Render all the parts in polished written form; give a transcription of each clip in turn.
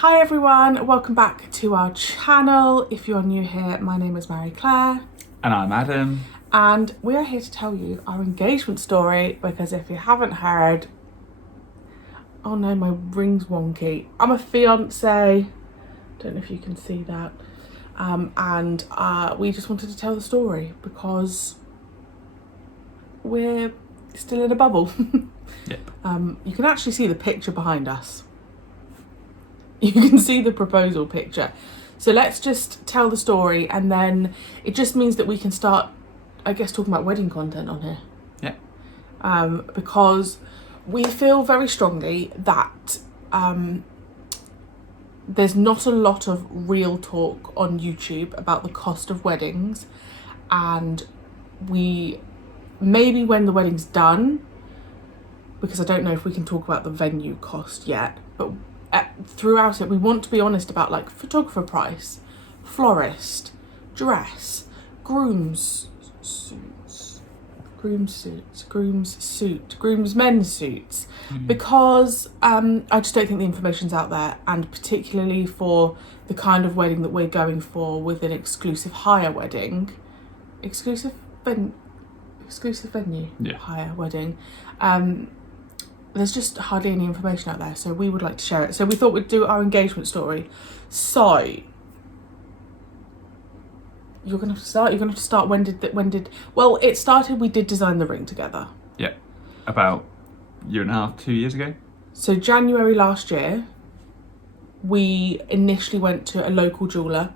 Hi everyone, welcome back to our channel. If you're new here, my name is Marie-Clare. And I'm Adam. And we are here to tell you our engagement story because if you haven't heard, oh no, my ring's wonky. I'm a fiance, don't know if you can see that. And we just wanted to tell the story because we're still in a bubble. Yep. You can actually see the picture behind us. You can see the proposal picture. So let's just tell the story, and then it just means that we can start, I guess, talking about wedding content on here. Yeah. Because we feel very strongly that there's not a lot of real talk on YouTube about the cost of weddings, and we maybe when the wedding's done, because I don't know if we can talk about the venue cost yet, but throughout it we want to be honest about like photographer price, florist, dress, groomsmen's suits, because I just don't think the information's out there, and particularly for the kind of wedding that we're going for with an exclusive hire wedding, exclusive venue, Yeah. hire wedding, there's just hardly any information out there, so we would like to share it. So we thought we'd do our engagement story. So you're gonna have to start. You're gonna have to start. When did? Well, it started. We did design the ring together. Yeah. About a year and a half, 2 years ago. So January last year, we initially went to a local jeweler.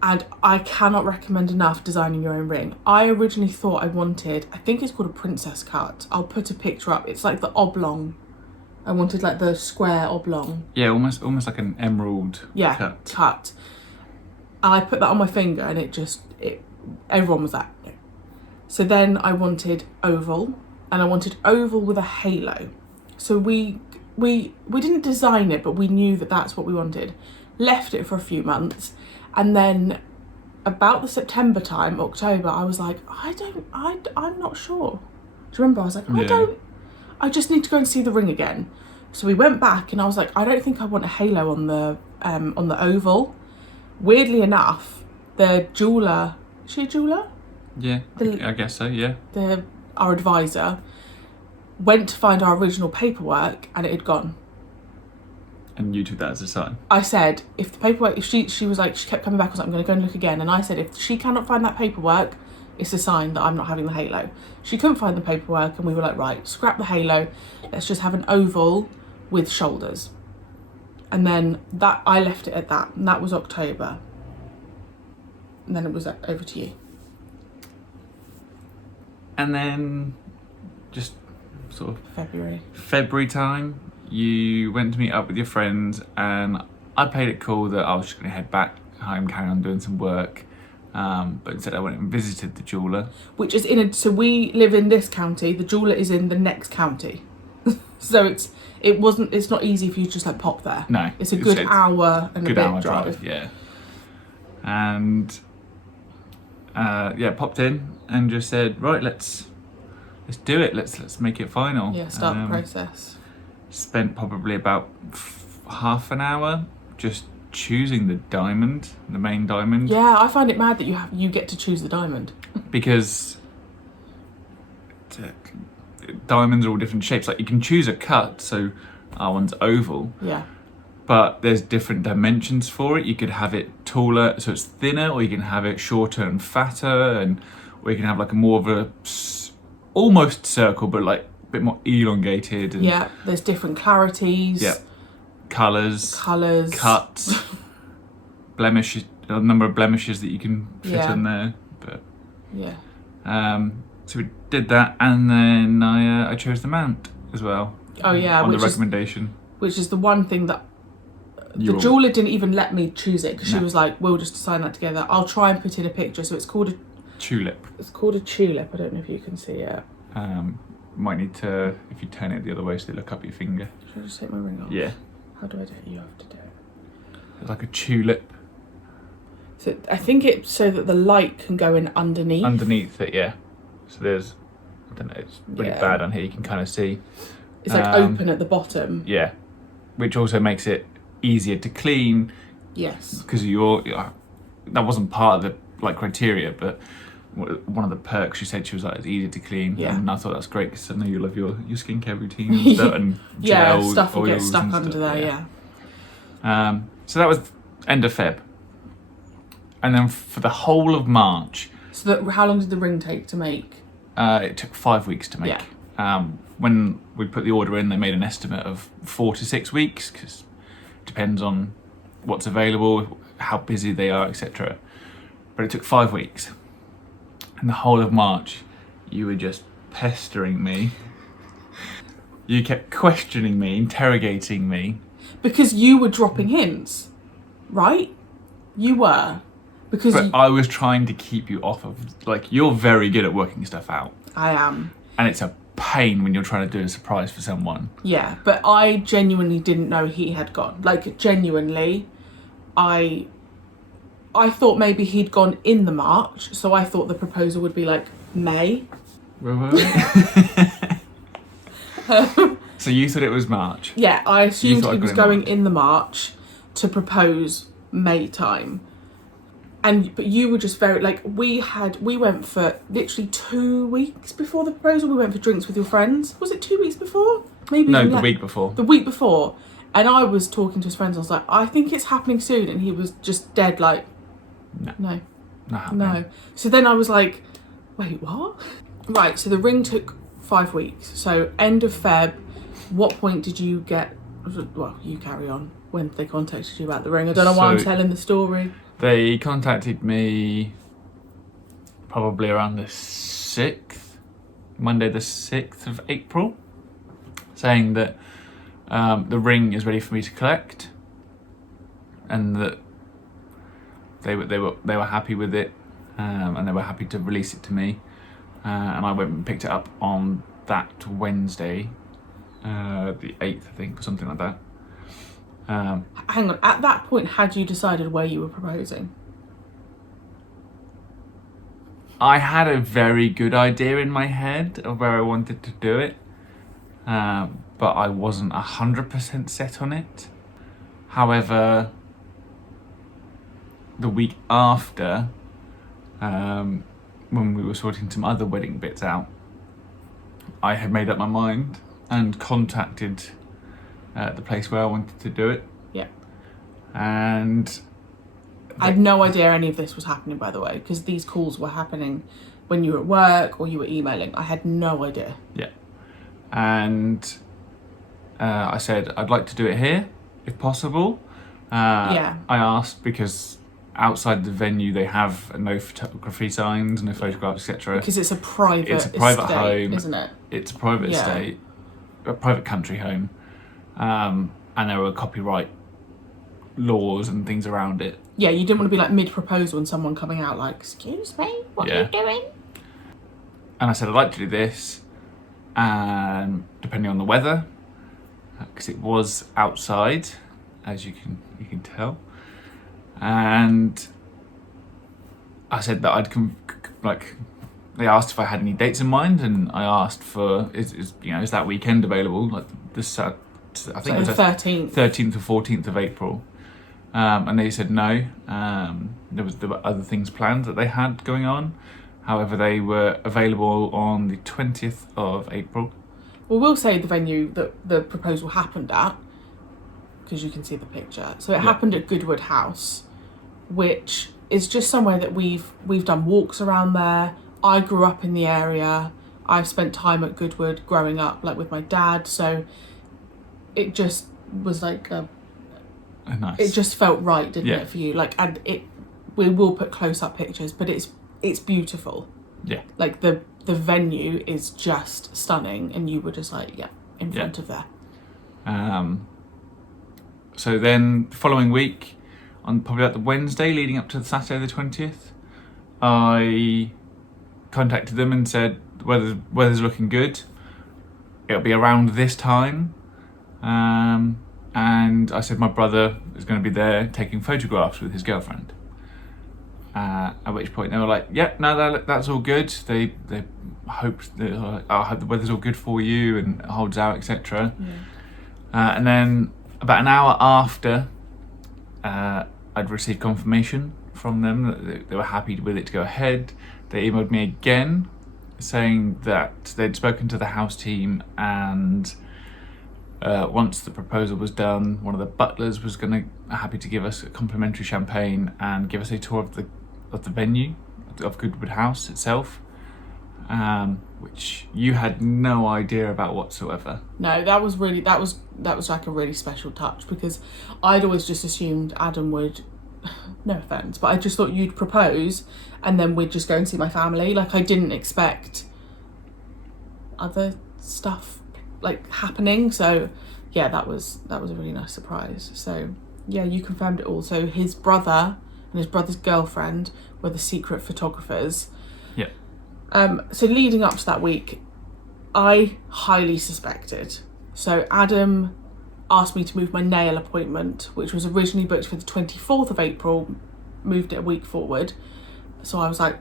And I cannot recommend enough designing your own ring. I originally thought I think it's called a princess cut. I'll put a picture up. It's like the oblong. I wanted like the square oblong. Yeah, almost like an emerald cut. And I put that on my finger, and everyone was like, no. So then I wanted oval, and I wanted oval with a halo. So we didn't design it, but we knew that that's what we wanted. Left it for a few months. And then about the September time, October, I was like, I'm not sure. Do you remember? I was like, I just need to go and see the ring again. So we went back, and I was like, I don't think I want a halo on the oval. Weirdly enough, the jeweler, is she a jeweler? Yeah, I guess so, yeah. Our advisor went to find our original paperwork, and it had gone. And you took that as a sign. I said, if the paperwork, if she was like, she kept coming back, I was like, I'm going to go and look again. And I said, if she cannot find that paperwork, it's a sign that I'm not having the halo. She couldn't find the paperwork, and we were like, right, scrap the halo. Let's just have an oval with shoulders. And then I left it at that, and that was October. And then it was over to you. And then just sort of February time, you went to meet up with your friends, and I played it cool that I was just going to head back home, carry on doing some work. But instead I went and visited the jeweler. Which is so we live in this county, the jeweler is in the next county. So it's not easy for you to just like pop there. No. It's a good hour and a bit drive. Yeah. And popped in and just said, right, let's do it. Let's make it final. Yeah, start the process. Spent probably about half an hour just choosing the main diamond. Yeah, I find it mad that you get to choose the diamond. Because diamonds are all different shapes. Like you can choose a cut, so our one's oval. Yeah. But there's different dimensions for it. You could have it taller, so it's thinner, or you can have it shorter and fatter, or you can have like a more of a almost circle, but like a bit more elongated. And yeah, there's different clarities. Yeah. Colours, cuts, blemishes, a number of blemishes that you can fit in there. But yeah. So we did that, and then I chose the mount as well. Oh yeah, on the recommendation. Which is the one thing that the jeweler didn't even let me choose it, because she was like, we'll just design that together. I'll try and put in a picture. So it's called a tulip. It's called a tulip. I don't know if you can see it. Might need to, if you turn it the other way so they look up your finger. Should I just take my ring off? Yeah. How do I do it? You have to do it. It's like a tulip. So I think it's so that the light can go in underneath. Underneath it, yeah. So there's, I don't know, it's really bad on here. You can kind of see. It's like open at the bottom. Yeah. which also makes it easier to clean Yes. because that wasn't part of the criteria, but one of the perks she said, she was like, it's easier to clean. Yeah. And I thought that's great because I know you love your skincare routine and stuff, and Yeah, gels, stuff will get oils stuck and under stuff, there. Yeah. So that was end of Feb, and then for the whole of March. So how long did the ring take to make? It took 5 weeks to make. Yeah. When we put the order in, they made an estimate of 4 to 6 weeks because it depends on what's available, how busy they are, etc. But it took 5 weeks. And the whole of March, you were just pestering me. You kept questioning me, interrogating me. Because you were dropping hints, right? You were. Because But I was trying to keep you off of, you're very good at working stuff out. I am. And it's a pain when you're trying to do a surprise for someone. Yeah, but I genuinely didn't know he had gone. Genuinely, I thought maybe he'd gone in the March, so I thought the proposal would be May. So you thought it was March? Yeah, I assumed he was going March. in the March to propose May time. But you were just very we went for literally 2 weeks before the proposal. We went for drinks with your friends. Was it 2 weeks before? Maybe No, even the week before. The week before. And I was talking to his friends. I was like, I think it's happening soon. And he was just dead no. So then I was like, wait, what? Right, so the ring took 5 weeks. So end of Feb, what point did you get... Well, you carry on. When they contacted you about the ring. I don't know why I'm telling the story. They contacted me probably around the 6th, Monday the 6th of April, saying that the ring is ready for me to collect, and that they were happy with it, and they were happy to release it to me, and I went and picked it up on that Wednesday, the 8th, I think, or something like that. Hang on, at that point, had you decided where you were proposing? I had a very good idea in my head of where I wanted to do it, but I wasn't 100% set on it. However, the week after, when we were sorting some other wedding bits out, I had made up my mind and contacted the place where I wanted to do it. Yeah. And I had no idea any of this was happening, by the way, because these calls were happening when you were at work or you were emailing. I had no idea. Yeah. And I said, I'd like to do it here, if possible. Yeah. I asked because outside the venue they have no photography signs, no photographs, etc. Because it's a private estate, home, isn't it? It's a private estate, a private country home. And there were copyright laws and things around it. Yeah, you didn't want to be mid-proposal and someone coming out excuse me, what are you doing? And I said, I'd like to do this, and depending on the weather, because it was outside, as you can tell. And I said that I'd come, they asked if I had any dates in mind, and I asked for, is that weekend available? I think it was the 13th or 14th of April. And they said no. There were other things planned that they had going on. However, they were available on the 20th of April. Well, we'll say the venue that the proposal happened at, because you can see the picture. So it happened at Goodwood House, which is just somewhere that we've done walks around there. I grew up in the area. I've spent time at Goodwood growing up, with my dad. So it just was Nice. It just felt right, didn't it, for you? And we will put close-up pictures, but it's beautiful. Yeah. The venue is just stunning, and you were just in front of there. So then the following week, on probably the Wednesday leading up to the Saturday the 20th, I contacted them and said, weather's looking good. It'll be around this time. And I said my brother is going to be there taking photographs with his girlfriend. At which point they were like, "Yeah, no, that's all good." They hope I hope the weather's all good for you and it holds out, etc. Yeah. And then About an hour after I'd received confirmation from them that they were happy with it to go ahead, they emailed me again saying that they'd spoken to the house team, and once the proposal was done, one of the butlers was happy to give us a complimentary champagne and give us a tour of the venue of Goodwood House itself, which you had no idea about whatsoever. No, that was like a really special touch, because I'd always just assumed Adam would, no offense, but I just thought you'd propose and then we'd just go and see my family. Like, I didn't expect other stuff like happening. So yeah, that was a really nice surprise. So yeah, you confirmed it all. So his brother and his brother's girlfriend were the secret photographers. Yeah. So leading up to that week, I highly suspected. So Adam asked me to move my nail appointment, which was originally booked for the 24th of April, moved it a week forward. So I was like,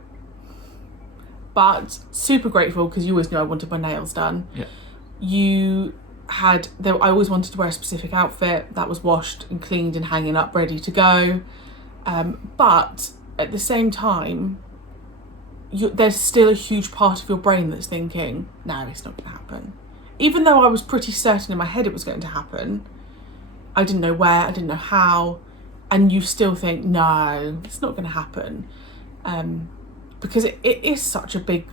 but super grateful, because you always knew I wanted my nails done. Yeah. I always wanted to wear a specific outfit that was washed and cleaned and hanging up ready to go. But at the same time, there's still a huge part of your brain that's thinking, no, it's not going to happen. Even though I was pretty certain in my head it was going to happen, I didn't know where, I didn't know how, and you still think, no, it's not going to happen. Because it is such a big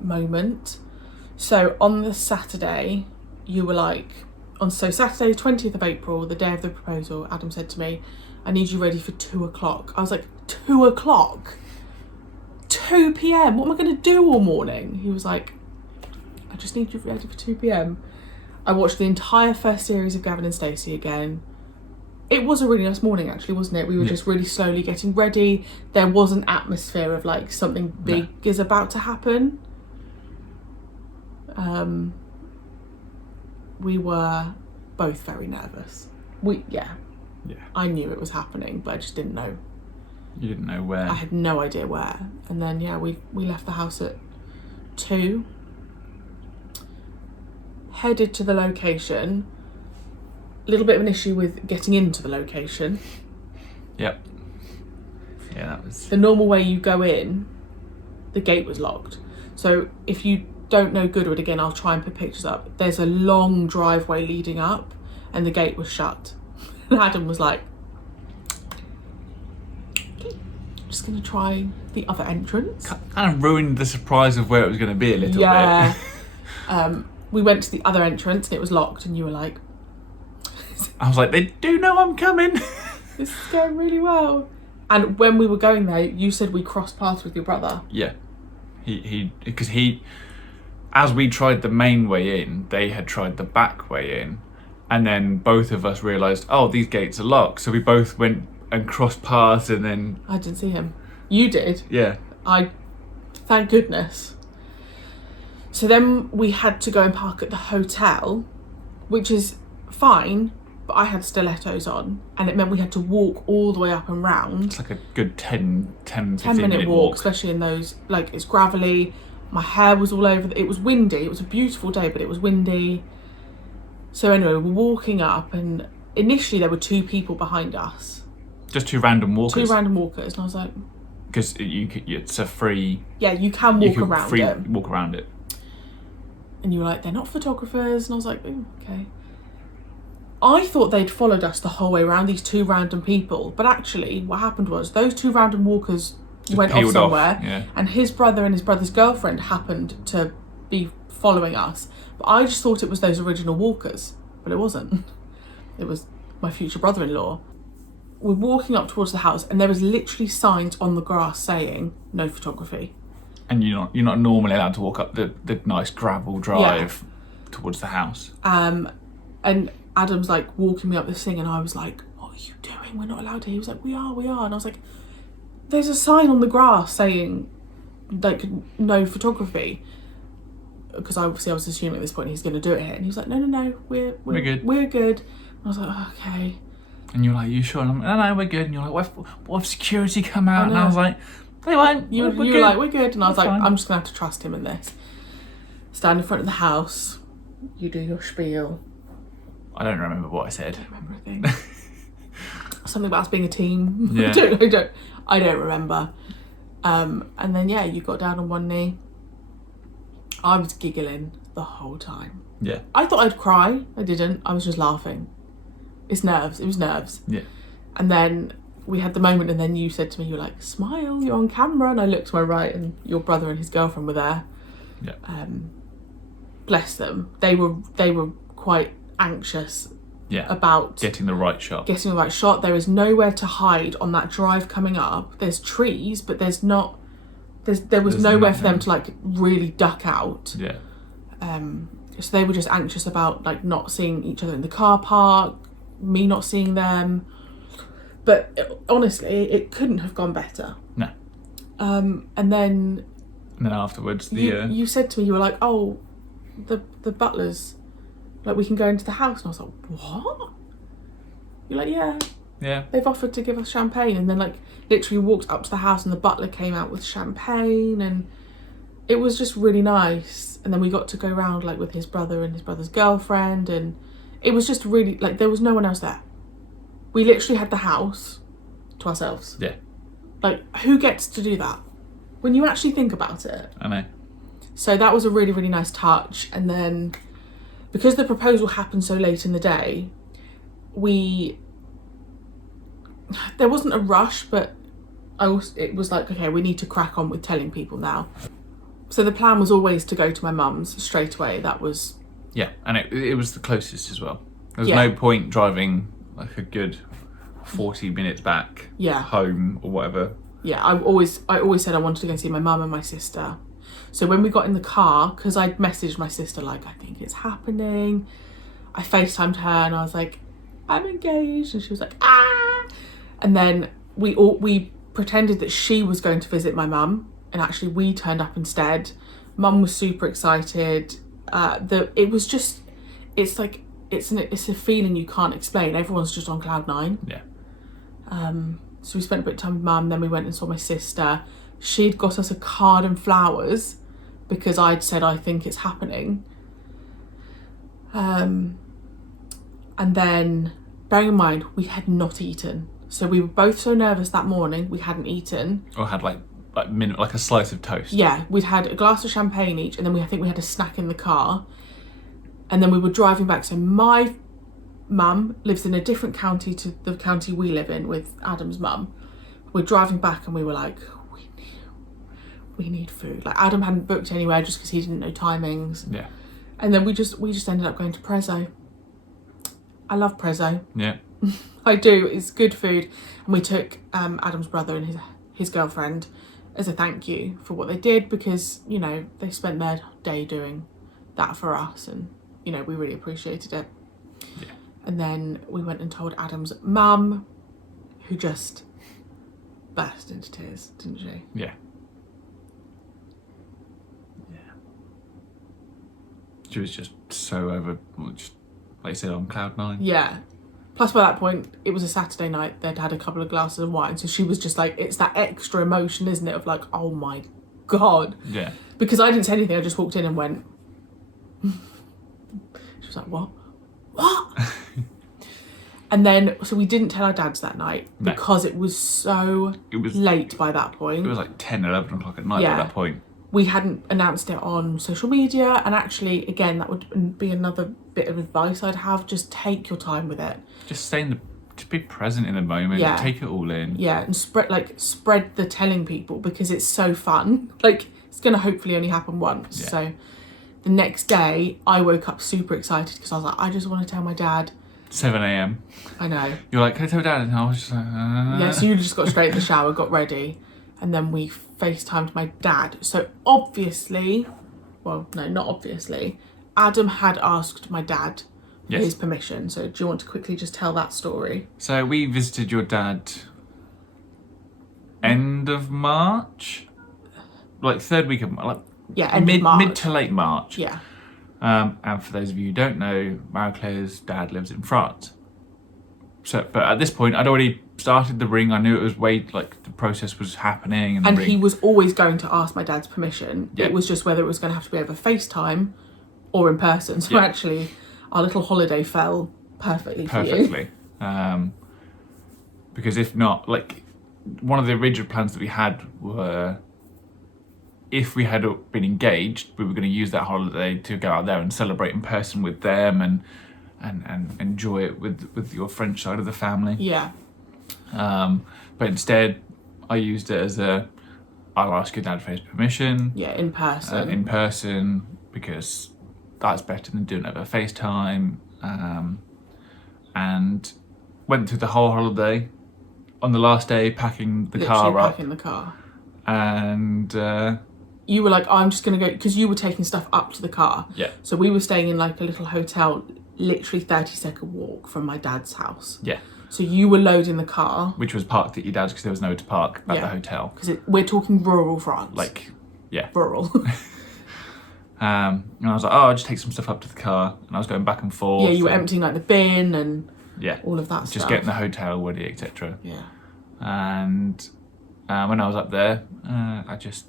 moment. So on the Saturday, you were like, Saturday 20th of April, the day of the proposal, Adam said to me, I need you ready for 2:00. I was like, 2:00? 2 p.m? What am I going to do all morning? He was like, I just need you ready for 2 p.m. I watched the entire first series of Gavin and Stacey again. It was a really nice morning, actually, wasn't it? We were just really slowly getting ready. There was an atmosphere of like something big is about to happen. We were both very nervous. Yeah. I knew it was happening, but I just didn't know. You didn't know where. I had no idea where. And then we left the house at 2. Headed to the location. A little bit of an issue with getting into the location. Yep. Yeah, that was... The normal way you go in, the gate was locked. So if you don't know Goodwood, again, I'll try and put pictures up. There's a long driveway leading up and the gate was shut. And Adam was like, I'm just going to try the other entrance. Kind of ruined the surprise of where it was going to be a little bit. We went to the other entrance and it was locked, and you were like... I was like, they do know I'm coming. This is going really well. And when we were going there, you said we crossed paths with your brother. Yeah. Because as we tried the main way in, they had tried the back way in. And then both of us realised, oh, these gates are locked. So we both went and crossed paths, and then... I didn't see him. You did. Yeah. Thank goodness. So then we had to go and park at the hotel, which is fine, but I had stilettos on, and it meant we had to walk all the way up and round. It's like a good 10 15 minute walk, especially in those, like, it's gravelly. My hair was all over. It was windy. It was a beautiful day, but it was windy. So anyway, we're walking up, and initially there were 2 people behind us. Just 2 random walkers? 2 random walkers, and I was like... Because it's a free... Yeah, you can walk around it. Walk around it. And you were like, they're not photographers. And I was like, oh, okay. I thought they'd followed us the whole way around, these 2 random people. But actually, what happened was those 2 random walkers just went off somewhere. Yeah. And his brother and his brother's girlfriend happened to be following us. But I just thought it was those original walkers. But it wasn't. It was my future brother-in-law. We're walking up towards the house, and there was literally signs on the grass saying, no photography. And you're not normally allowed to walk up the nice gravel drive towards the house. And Adam's like walking me up this thing, and I was like, what are you doing? We're not allowed to. He was like, we are. And I was like, there's a sign on the grass saying, like, no photography. Because I was assuming at this point he's going to do it here. And he was like, no, we're good. We're good. And I was like, oh, okay. And you're like, you sure? And I'm like, no, we're good. And you're like, what if security come out? And I was like, they won't. You were like, we're good. And I was like, I'm just going to have to trust him in this. Stand in front of the house. You do your spiel. I don't remember what I said. I don't remember a thing. Something about us being a team. Yeah. I don't remember. And then yeah, you got down on one knee. I was giggling the whole time. Yeah. I thought I'd cry. I didn't. I was just laughing. It's nerves. It was nerves. Yeah. And then we had the moment, and then you said to me, you were like, smile, you're on camera. And I looked to my right, and your brother and his girlfriend were there. Yeah. Bless them. They were quite anxious about getting the right shot. There is nowhere to hide on that drive coming up. There's trees, but there was nowhere for them to like really duck out. Yeah. So they were just anxious about like not seeing each other in the car park, me not seeing them. But honestly, it couldn't have gone better. No. And then afterwards, you said to me, you were like, oh, the butlers, like, we can go into the house. And I was like, what? You're like, yeah. They've offered to give us champagne. And then like literally walked up to the house and the butler came out with champagne, and it was just really nice. And then we got to go around like with his brother and his brother's girlfriend, and it was just really like there was no one else there. We literally had the house to ourselves. Yeah. Like, who gets to do that? When you actually think about it. I know. So that was a really, really nice touch. And then because the proposal happened so late in the day, there wasn't a rush, but it was like, okay, we need to crack on with telling people now. So the plan was always to go to my mum's straight away. That was... Yeah, and it was the closest as well. There was no point driving like a good 40 minutes back home or whatever. Yeah, I always said I wanted to go and see my mum and my sister. So when we got in the car, because I'd messaged my sister like, I think it's happening, I FaceTimed her and I was like, I'm engaged, and she was like, ah. And then we pretended that she was going to visit my mum, and actually we turned up instead. Mum was super excited. It's a feeling you can't explain. Everyone's just on cloud nine. Yeah. So we spent a bit of time with Mum, then we went and saw my sister. She'd got us a card and flowers because I'd said I think it's happening. And then, bearing in mind, we had not eaten. So we were both so nervous that morning, we hadn't eaten. Or had like a slice of toast. Yeah, we'd had a glass of champagne each, and then I think we had a snack in the car. And then we were driving back. So my mum lives in a different county to the county we live in with Adam's mum. We're driving back and we were like, we need food. Like, Adam hadn't booked anywhere just because he didn't know timings. Yeah. And then we just ended up going to Prezzo. I love Prezzo. Yeah. I do. It's good food. And we took Adam's brother and his girlfriend as a thank you for what they did, because, you know, they spent their day doing that for us, and, you know, we really appreciated it. Yeah. And then we went and told Adam's mum, who just burst into tears, didn't she? Yeah. She was just so like you said, on cloud nine. Yeah. Plus, by that point, it was a Saturday night. They'd had a couple of glasses of wine. So she was just like, it's that extra emotion, isn't it? Of like, oh my God. Yeah. Because I didn't say anything. I just walked in and went. She was like, what? And then, so we didn't tell our dads that night because it was so late by that point. It was like 10, 11 o'clock at night by that point. We hadn't announced it on social media, and actually, again, that would be another bit of advice I'd have. Just take your time with it. Just just be present in the moment. Yeah. Take it all in. Yeah, and spread the telling people, because it's so fun. Like, it's gonna hopefully only happen once. Yeah. So the next day, I woke up super excited because I was like, I just want to tell my dad. 7 a.m. I know. You're like, can I tell Dad? And I was just like, Yeah, so you just got straight in the shower, got ready, and then we FaceTimed my dad. So obviously, well, no, not obviously, Adam had asked my dad for his permission. So do you want to quickly just tell that story? So we visited your dad end of March? Like third week of March. Yeah, end of March. Mid to late March. Yeah. And for those of you who don't know, Marie-Clare's dad lives in France. So, but at this point, I'd already started the ring. I knew it was the process was happening. And he was always going to ask my dad's permission. Yeah. It was just whether it was going to have to be over FaceTime or in person. So actually, our little holiday fell perfectly for you. perfectly. Because if not, like, one of the original plans that we had were, if we had been engaged, we were going to use that holiday to go out there and celebrate in person with them and enjoy it with your French side of the family. Yeah. But instead, I used it as I'll ask your dad for his permission. Yeah, in person. In person, because that's better than doing it over FaceTime. And went through the whole holiday. On the last day, packing the car up. Packing the car. And you were like, oh, I'm just going to go, because you were taking stuff up to the car. Yeah. So we were staying in like a little hotel, literally 30-second walk from my dad's house. Yeah. So you were loading the car. Which was parked at your dad's because there was nowhere to park at the hotel. Because we're talking rural France. Like, yeah. Rural. And I was like, oh, I'll just take some stuff up to the car. And I was going back and forth. Yeah, you were emptying like the bin and all of that stuff. Just getting the hotel ready, etc. Yeah. And when I was up there, I just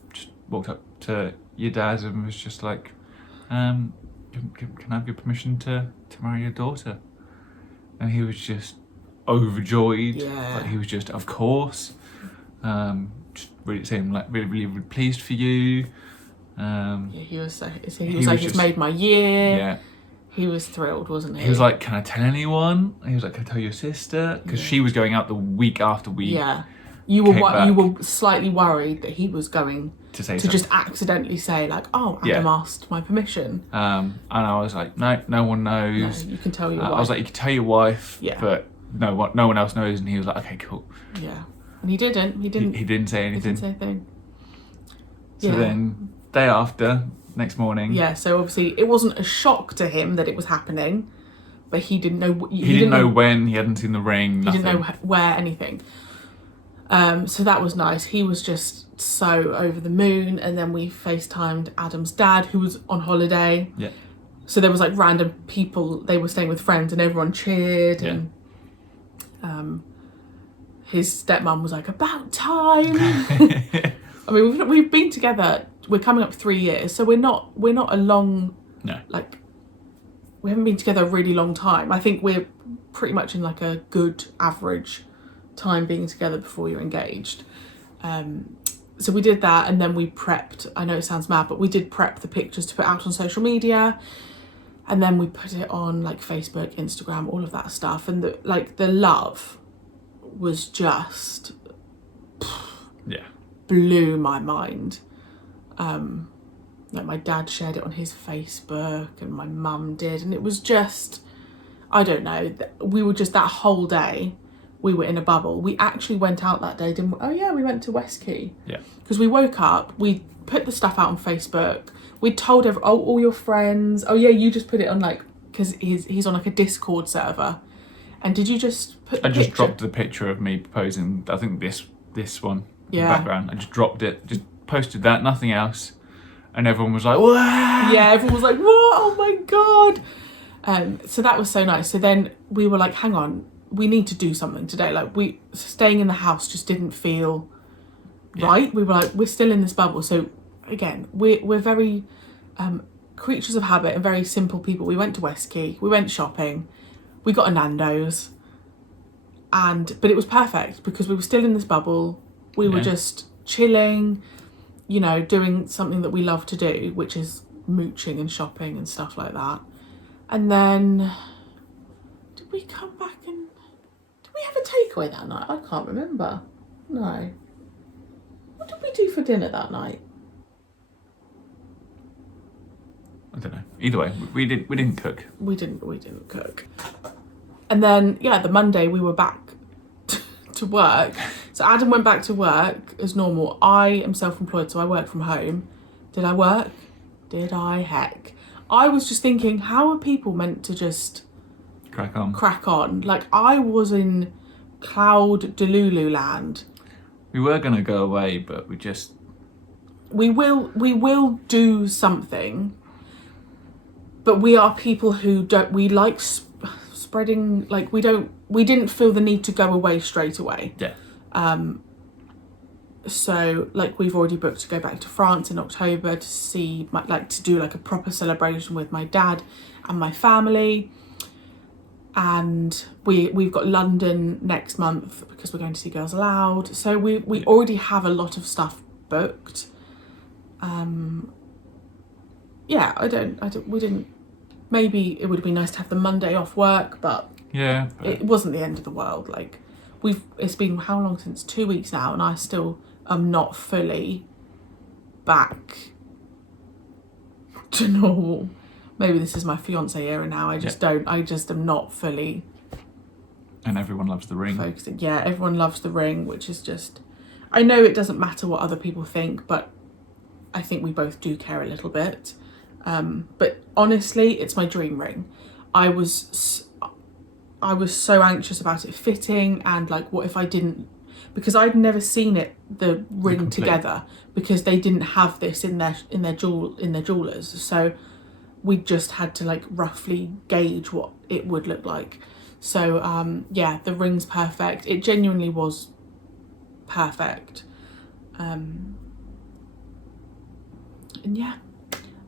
walked up to your dad and was just like, can I have your permission to marry your daughter? And he was just overjoyed. Yeah. Like, he was just, of course. Just really seemed like really pleased for you. He was like, it's made my year. Yeah. He was thrilled, wasn't he? He was like, can I tell anyone? And he was like, can I tell your sister? Because she was going out the week after we you were slightly worried that he was going to just accidentally say like, oh, Adam asked my permission. And I was like, no one knows. No, you can tell your wife. I was like, you can tell your wife, Yeah. but no one else knows. And he was like, okay, cool. Yeah. And he didn't. He didn't say anything. He didn't say a thing. So then, day after, next morning. Yeah, so obviously it wasn't a shock to him that it was happening, but he didn't know. He didn't know when, he hadn't seen the ring, nothing. He didn't know where, anything. So that was nice. He was just so over the moon, and then we FaceTimed Adam's dad, who was on holiday. Yeah. So there was like random people, they were staying with friends, and everyone cheered. Yeah. And his stepmom was like, about time. I mean, we've been together. We're coming up 3 years, so we're not a long. No. Like, we haven't been together a really long time. I think we're pretty much in like a good average time being together before you're engaged. So we did that, and then we prepped. I know it sounds mad, but we did prep the pictures to put out on social media, and then we put it on like Facebook, Instagram, all of that stuff, and the love was just blew my mind. Like, my dad shared it on his Facebook, and my mum did, and it was just, I don't know, we were just, that whole day we were in a bubble. We actually went out that day, didn't we? Oh yeah, we went to West Key. Yeah. Because we woke up, we put the stuff out on Facebook, we told all your friends, oh yeah, you just put it on, like, because he's on like a Discord server. And did you just put the I just picture? dropped the picture of me proposing, I think this one in the background. I just dropped it, just posted that, nothing else. And everyone was like, "Wow!" Yeah, everyone was like, "What? Oh my god!" So that was so nice. So then we were like, "Hang on, we need to do something today." Like, staying in the house just didn't feel right. We were like, we're still in this bubble. So again, we're very creatures of habit and very simple people. We went to West Key. We went shopping. We got a Nando's, but it was perfect because we were still in this bubble. We were just chilling, you know, doing something that we love to do, which is mooching and shopping and stuff like that. And then, did we come back and, did we have a takeaway that night? I can't remember. No. What did we do for dinner that night? I don't know. Either way, we didn't cook. We didn't cook. And then, the Monday we were back to work. So Adam went back to work as normal. I am self-employed, so I work from home. Did I work? Did I? Heck. I was just thinking, how are people meant to just crack on? Like, I was in Cloud Delulu land. We were going to go away, but we will do something, but we are people who we like spreading, like, we didn't feel the need to go away straight away. Yeah. So, like, we've already booked to go back to France in October to see, to do like a proper celebration with my dad and my family. and we've got London next month because we're going to see Girls Aloud. So we already have a lot of stuff booked. We didn't. Maybe it would be nice to have the Monday off work, but yeah, it wasn't the end of the world. Like it's been how long since 2 weeks now, and I still am not fully back to normal. Maybe this is my fiance era now. I just am not fully. And everyone loves The Ring. Focusing. Yeah, everyone loves The Ring, which is just. I know it doesn't matter what other people think, but I think we both do care a little bit. But honestly, it's my dream ring. I was so anxious about it fitting, and like, what if I didn't? Because I'd never seen the ring together, because they didn't have this in their jewelers. So we just had to like roughly gauge what it would look like. So the ring's perfect. It genuinely was perfect. And yeah,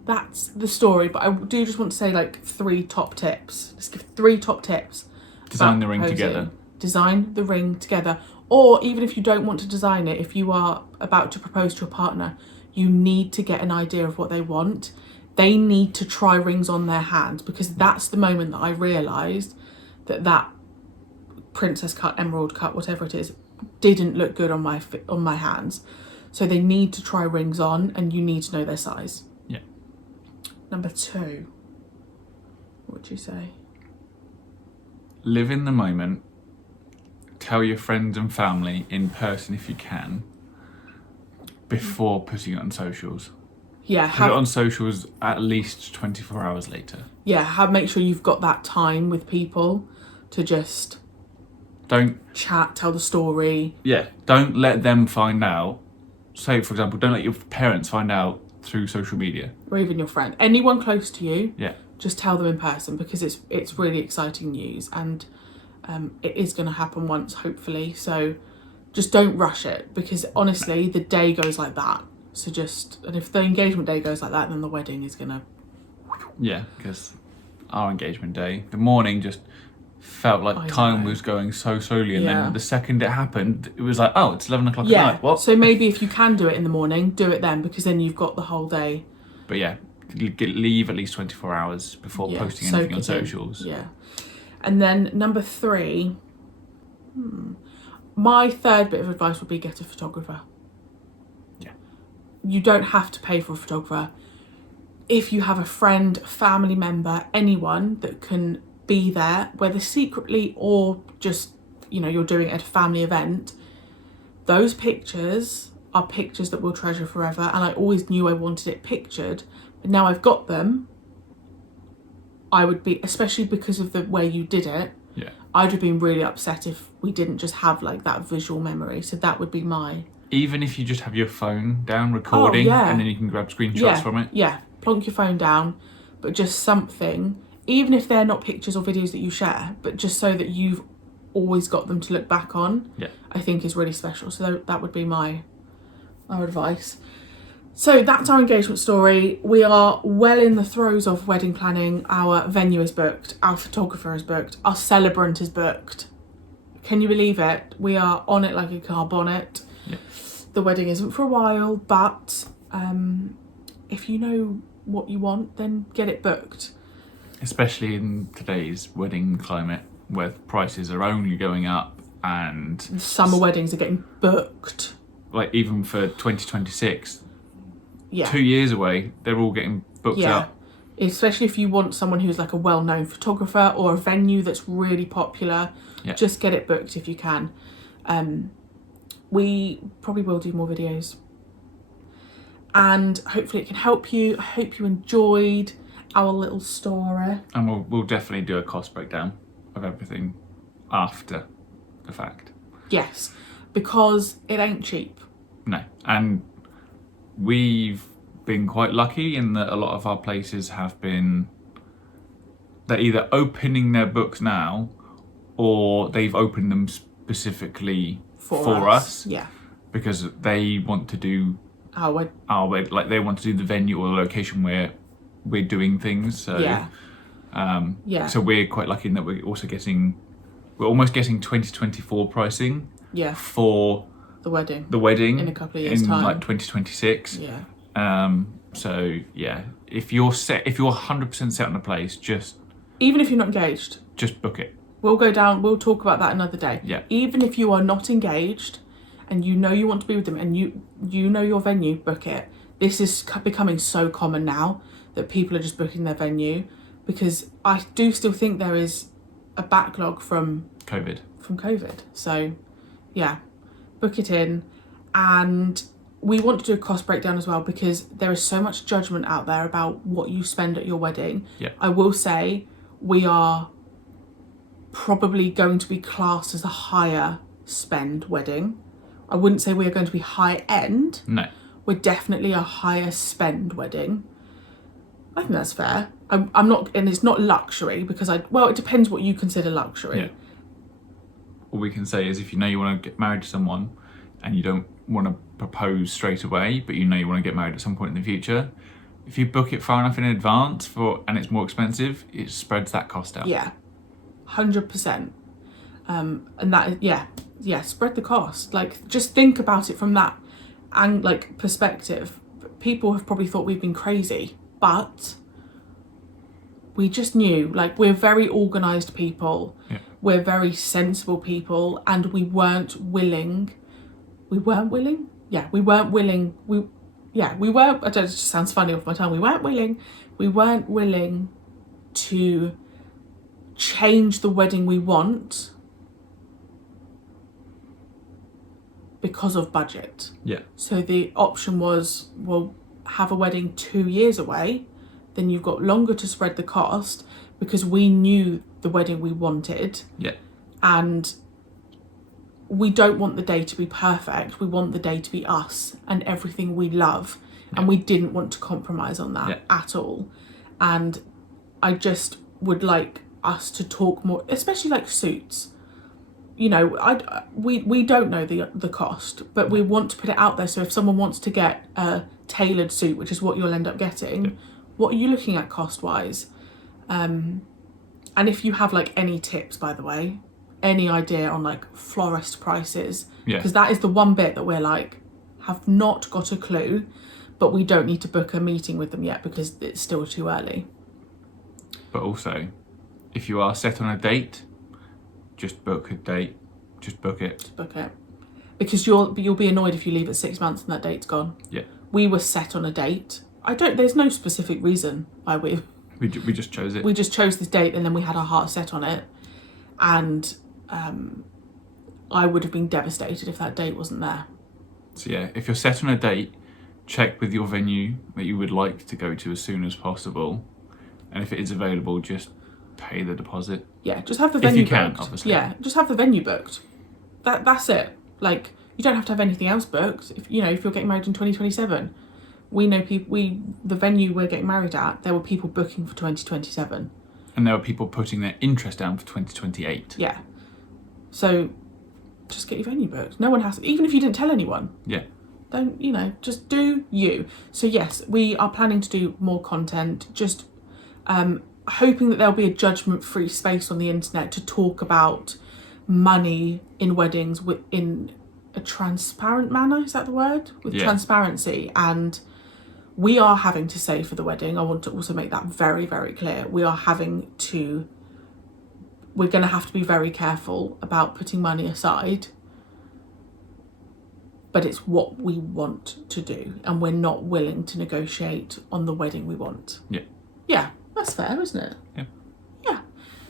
that's the story. But I do just want to say like 3 top tips. Let's give 3 top tips. Design the ring together. Design the ring together. Or even if you don't want to design it, if you are about to propose to a partner, you need to get an idea of what they want. They need to try rings on their hand, because that's the moment that I realised that princess cut, emerald cut, whatever it is, didn't look good on my hands. So they need to try rings on, and you need to know their size. Yeah. Number 2. What would you say? Live in the moment. Tell your friends and family in person if you can, before putting it on socials. Yeah, put it on socials at least 24 hours later. Yeah, make sure you've got that time with people to just don't chat, tell the story. Yeah, don't let them find out. Say, for example, don't let your parents find out through social media, or even your friend, anyone close to you. Yeah, just tell them in person, because it's really exciting news, and it is going to happen once, hopefully. So just don't rush it, because honestly, the day goes like that. So and if the engagement day goes like that, then the wedding is going to. Yeah, because our engagement day, the morning just felt like time was going so slowly, and then the second it happened, it was like, oh, it's 11 o'clock at night. What? So maybe if you can do it in the morning, do it then, because then you've got the whole day. But yeah, leave at least 24 hours before posting anything on socials. Yeah. And then number 3, my third bit of advice would be get a photographer. Yeah. You don't have to pay for a photographer. If you have a friend, family member, anyone that can be there, whether secretly or just, you're doing it at a family event, those pictures are pictures that we'll treasure forever. And I always knew I wanted it pictured, but now I've got them. I would be, especially because of the way you did it, I'd have been really upset if we didn't just have like that visual memory. So that would be my... Even if you just have your phone down recording, and then you can grab screenshots from it. Yeah, plonk your phone down, but just something, even if they're not pictures or videos that you share, but just so that you've always got them to look back on, I think is really special. So that would be my advice. So that's our engagement story. We are well in the throes of wedding planning. Our venue is booked, our photographer is booked, our celebrant is booked. Can you believe it? We are on it like a car bonnet. Yeah. The wedding isn't for a while, but if you know what you want, then get it booked. Especially in today's wedding climate, where prices are only going up, and summer weddings are getting booked. Like even for 2026, 2 years away, they're all getting booked up. Especially if you want someone who's like a well-known photographer or a venue that's really popular, just get it booked if you can. We probably will do more videos, and hopefully it can help you. I hope you enjoyed our little story. And we'll definitely do a cost breakdown of everything after the fact. Yes, because it ain't cheap. No, and we've been quite lucky in that a lot of our places have been, they're either opening their books now, or they've opened them specifically for us. Yeah. Because they want to do our like they want to do the venue or the location where we're doing things. So Yeah. So we're quite lucky in that we're almost getting 2024 pricing Yeah. for The wedding. the wedding In a couple of years' time. like 2026. Yeah. So yeah, if you're 100% set on a place, Even if you're not engaged, Just book it. we'll talk about that another day. Yeah. Even if you are not engaged and you know you want to be with them and you know your venue, book it. This is becoming so common now that people are just booking their venue, because I do still think there is a backlog from COVID. So yeah, book it in. And we want to do a cost breakdown as well, because there is so much judgment out there about what you spend at your wedding. Yeah. I will say we are probably going to be classed as a higher spend wedding. I wouldn't say we are going to be high end. No. We're definitely a higher spend wedding. I think that's fair. I'm not, and it's not luxury, because it depends what you consider luxury. Yeah. All we can say is, if you know you want to get married to someone and you don't want to propose straight away, but you know you want to get married at some point in the future, if you book it far enough in advance and it's more expensive, it spreads that cost out. Yeah, 100%. And that, yeah, spread the cost. Like, just think about it from that perspective. People have probably thought we've been crazy, but we just knew, like, we're very organised people. Yeah. We're very sensible people, and we weren't willing. I don't know, it just sounds funny off my tongue. We weren't willing to change the wedding we want because of budget. Yeah. So the option was, well, have a wedding 2 years away, then you've got longer to spread the cost, because we knew the wedding we wanted. Yeah. And we don't want the day to be perfect. We want the day to be us and everything we love. Yeah. And we didn't want to compromise on that at all. And I just would like us to talk more, especially like suits. You know, we don't know the cost, but we want to put it out there. So if someone wants to get a tailored suit, which is what you'll end up getting, what are you looking at cost-wise? And if you have like any tips, by the way, any idea on like florist prices, because that is the one bit that we're like, have not got a clue, but we don't need to book a meeting with them yet because it's still too early. But also, if you are set on a date, just book a date. Just book it. Just book it. Because you'll be annoyed if you leave at 6 months and that date's gone. Yeah. We were set on a date. There's no specific reason why we just chose it. We just chose this date, and then we had our heart set on it. And I would have been devastated if that date wasn't there. So yeah, if you're set on a date, check with your venue that you would like to go to as soon as possible. And if it is available, just pay the deposit. Yeah, just have the venue booked. If you can, booked. obviously. Yeah, just have the venue booked. That's it. Like, you don't have to have anything else booked. If you're getting married in 2027, we know the venue we're getting married at, there were people booking for 2027. And there were people putting their interest down for 2028. Yeah. So just get your venue booked. No one has to, even if you didn't tell anyone. Yeah. Don't, just do you. So yes, we are planning to do more content, just hoping that there'll be a judgment-free space on the internet to talk about money in weddings in a transparent manner. Is that the word? With transparency. And we are having to say for the wedding, I want to also make that very, very clear. We're going to have to be very careful about putting money aside, but it's what we want to do, and we're not willing to negotiate on the wedding we want. Yeah. Yeah, that's fair, isn't it? Yeah. Yeah.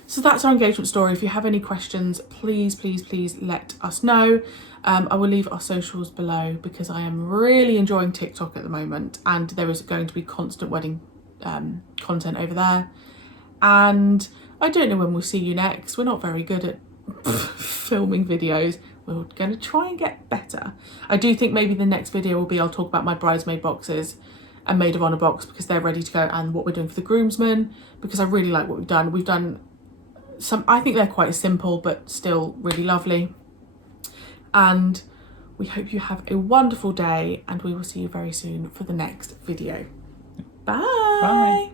So that's our engagement story. If you have any questions, please let us know. I will leave our socials below, because I am really enjoying TikTok at the moment, and there is going to be constant wedding content over there. And I don't know when we'll see you next. We're not very good at filming videos. We're going to try and get better. I do think maybe the next video will be, I'll talk about my bridesmaid boxes and maid of honour box, because they're ready to go, and what we're doing for the groomsmen, because I really like what we've done. We've done some, I think they're quite simple, but still really lovely. And we hope you have a wonderful day, and we will see you very soon for the next video. Bye. Bye.